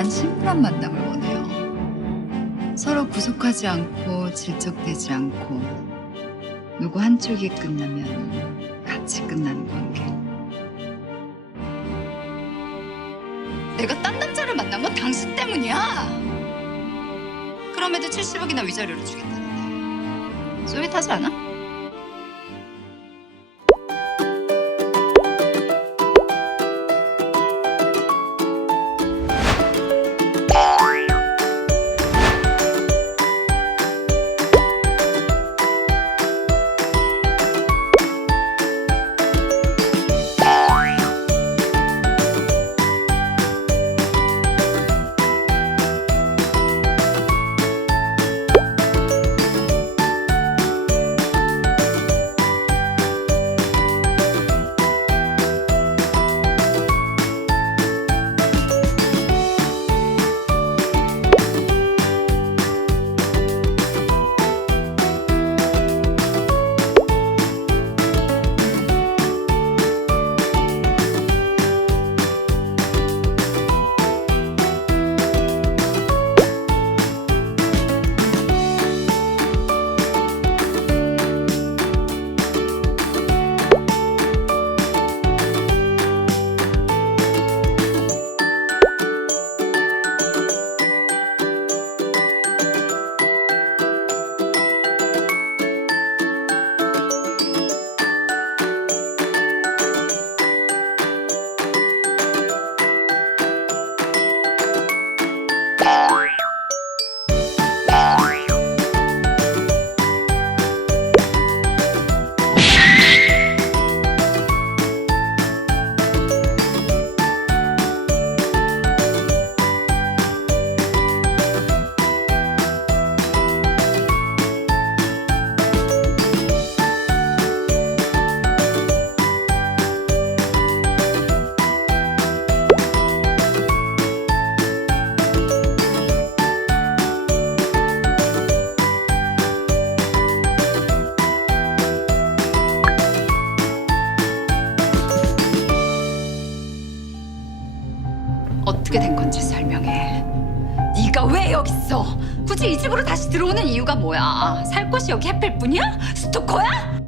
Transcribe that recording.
난 심플한 만남을 원해요. 서로 구속하지 않고 질척대지 않고 누구 한쪽이 끝나면 같이 끝나는 관계. 내가 딴 남자를 만난 건 당신 때문이야. 그럼에도 70억이나 위자료를 주겠다는데 소윗하지 않아? 어떻게 된 건지 설명해. 네가 왜 여기 있어? 굳이 이 집으로 다시 들어오는 이유가 뭐야? 살 곳이 여기 해필뿐이야? 스토커야?